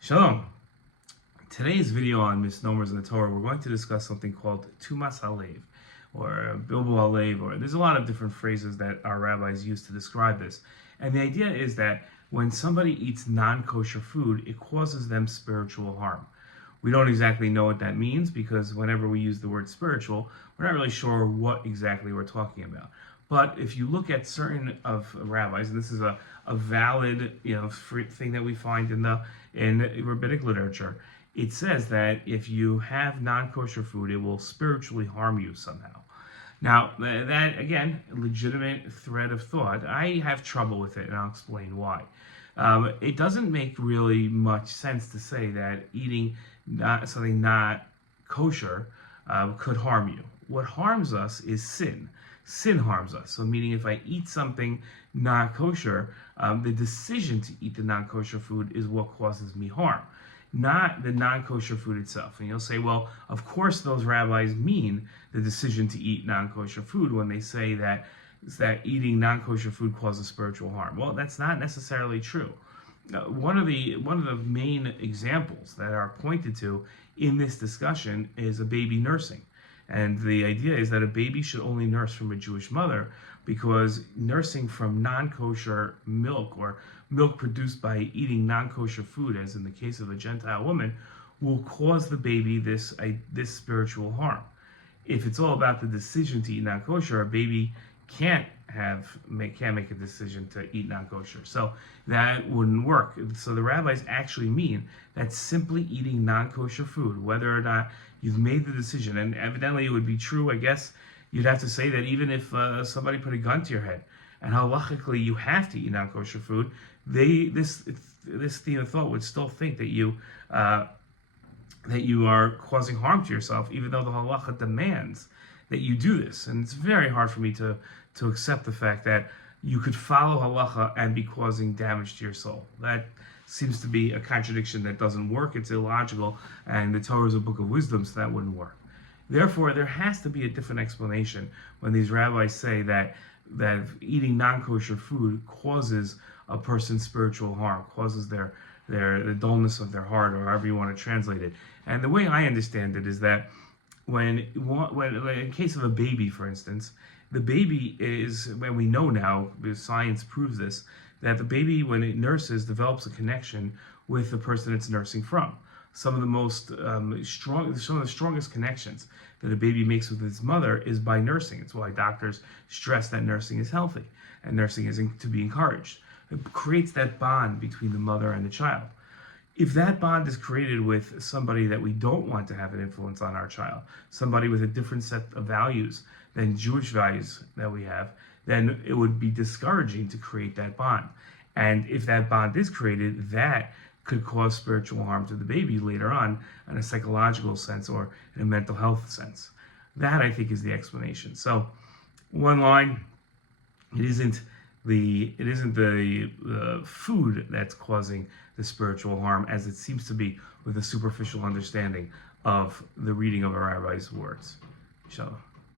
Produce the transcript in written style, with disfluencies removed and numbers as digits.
Shalom. Today's video on Misnomers in the Torah, we're going to discuss something called Tumas Halev, or Bilbo Halev, or there's a lot of different phrases that our rabbis use to describe this. And the idea is that when somebody eats non-kosher food, it causes them spiritual harm. We don't exactly know what that means because whenever we use the word spiritual, we're not really sure what exactly we're talking about. But if you look at certain of rabbis, and this is a valid thing that we find in rabbinic literature, it says that if you have non-kosher food, it will spiritually harm you somehow. Now, that, again, legitimate thread of thought. I have trouble with it, and I'll explain why. It doesn't make really much sense to say that eating something not kosher could harm you. What harms us is sin. Sin harms us. So meaning if I eat something not kosher, the decision to eat the non-kosher food is what causes me harm, not the non-kosher food itself. And you'll say, well, of course those rabbis mean the decision to eat non-kosher food when they say that eating non-kosher food causes spiritual harm. Well, that's not necessarily true. One of the main examples that are pointed to in this discussion is a baby nursing. And the idea is that a baby should only nurse from a Jewish mother because nursing from non-kosher milk or milk produced by eating non-kosher food, as in the case of a Gentile woman, will cause the baby this spiritual harm. If it's all about the decision to eat non-kosher, a baby can't make a decision to eat non-kosher. So that wouldn't work. So the rabbis actually mean that simply eating non-kosher food, whether or not you've made the decision, and evidently it would be true, I guess you'd have to say that even if somebody put a gun to your head and halachically you have to eat non-kosher food, this theme of thought would still think that you are causing harm to yourself, even though the halacha demands that you do this. And it's very hard for me to accept the fact that you could follow halacha and be causing damage to your soul. That seems to be a contradiction that doesn't work. It's illogical, and the Torah is a book of wisdom, so that wouldn't work. Therefore, there has to be a different explanation when these rabbis say that eating non-kosher food causes a person's spiritual harm, causes the dullness of their heart, or however you want to translate it. And the way I understand it is that when in case of a baby, for instance, the baby is, when we know now, because science proves this, that the baby, when it nurses, develops a connection with the person it's nursing from. Some of the strongest connections that a baby makes with its mother is by nursing. It's why doctors stress that nursing is healthy and nursing is to be encouraged. It creates that bond between the mother and the child. If that bond is created with somebody that we don't want to have an influence on our child, somebody with a different set of values than Jewish values that we have, then it would be discouraging to create that bond. And if that bond is created, that could cause spiritual harm to the baby later on in a psychological sense or in a mental health sense. That, I think, is the explanation. So, one line, it isn't the food that's causing the spiritual harm, as it seems to be with a superficial understanding of the reading of a rabbi's words. Shalom.